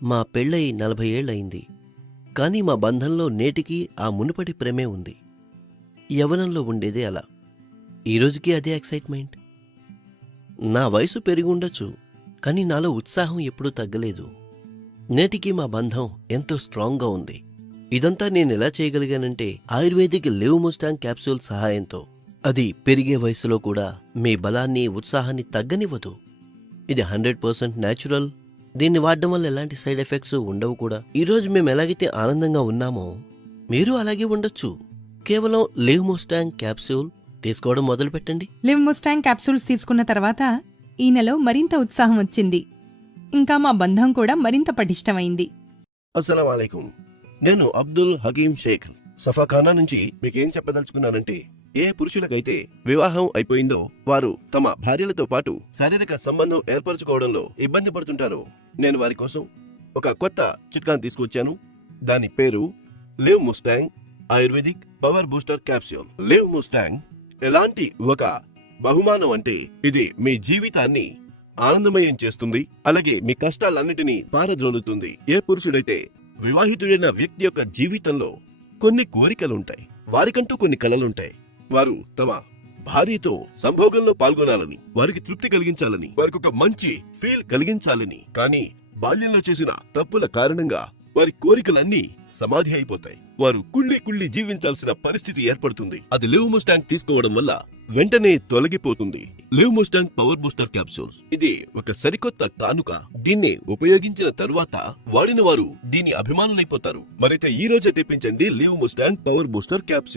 మా పెళ్ళై 40 ఏళ్లయింది. కానీ మా బంధంలో నేటికీ ఆ మునుపటి ప్రేమే ఉంది. యవ్వనంలో ఉండేదే అలా. ఈరోజుకి అదే ఎక్సైట్మెంట్. నా వయసు పెరిగుండొచ్చు, కానీ నాలో ఉత్సాహం ఎప్పుడూ తగ్గలేదు. నేటికి మా బంధం ఎంతో స్ట్రాంగ్గా ఉంది. ఇదంతా నేనెలా చేయగలిగానంటే ఆయుర్వేదిక్ లివ్ ముస్టాంగ్ క్యాప్సూల్ సహాయంతో. అది పెరిగే వయసులో కూడా మీ బలాన్ని, ఉత్సాహాన్ని తగ్గనివ్వదు. ఇది 100% న్యాచురల్. దీన్ని వాడడం వల్ల ఎలాంటి సైడ్ ఎఫెక్ట్స్ ఉండవు కూడా. ఈరోజు మేము ఎలాగైతే ఆనందంగా ఉన్నామో మీరు అలాగే ఉండొచ్చు. కేవలం లివ్ ముస్టాంగ్ క్యాప్సూల్ తీసుకోవడం మొదలుపెట్టండి. లివ్ ముస్టాంగ్ క్యాప్సూల్స్ తీసుకున్న తర్వాత ఈ నెల మరింత ఉత్సాహం వచ్చింది. ఇంకా మా బంధం కూడా మరింత పటిష్టమైంది. అస్సలం వాలేకుం. నేను అబ్దుల్ హకీం షేక్ సఫాఖానా నుంచి మీకేం చెప్పదలుచుకున్నానంటే, ఏ పురుషులకైతే వివాహం అయిపోయిందో వారు తమ భార్యలతో పాటు శారీరక సంబంధం ఏర్పరచుకోవడంలో ఇబ్బంది పడుతుంటారో, నేను వారి కోసం ఒక కొత్త చిట్కాను తీసుకొచ్చాను. దాని పేరు live Mustang ayurvedic power booster capsule. Live Mustang ఎలాంటి ఒక బహుమానం అంటే, ఇది మీ జీవితాన్ని ఆనందమయం చేస్తుంది. అలాగే మీ కష్టాలన్నిటినీ పారద్రోలుతుంది. ఏ పురుషుడైతే వివాహితుడైన వ్యక్తి యొక్క జీవితంలో కొన్ని కోరికలుంటాయి, వారికంటూ కొన్ని కలలుంటాయి. వారు తమ భార్యతో సంభోగంలో పాల్గొనాలని, వారికి తృప్తి కలిగించాలని, వారికి ఒక మంచి ఫీల్ కలిగించాలని, కానీ బాల్యంలో చేసిన తప్పుల కారణంగా వారి కోరికలన్నీ సమాధి అయిపోతాయి. వారు కుళ్ళి జీవించాల్సిన పరిస్థితి ఏర్పడుతుంది. అది లివ్ ముస్టాంగ్ తీసుకోవడం వల్ల వెంటనే తొలగిపోతుంది. Live Mustang power booster capsules ఇది ఒక సరికొత్త కానుక. దీన్ని ఉపయోగించిన తరువాత వాడిన వారు దీని అభిమానులైపోతారు. మరైతే ఈ రోజే తెప్పించండి Live Mustang power booster capsule.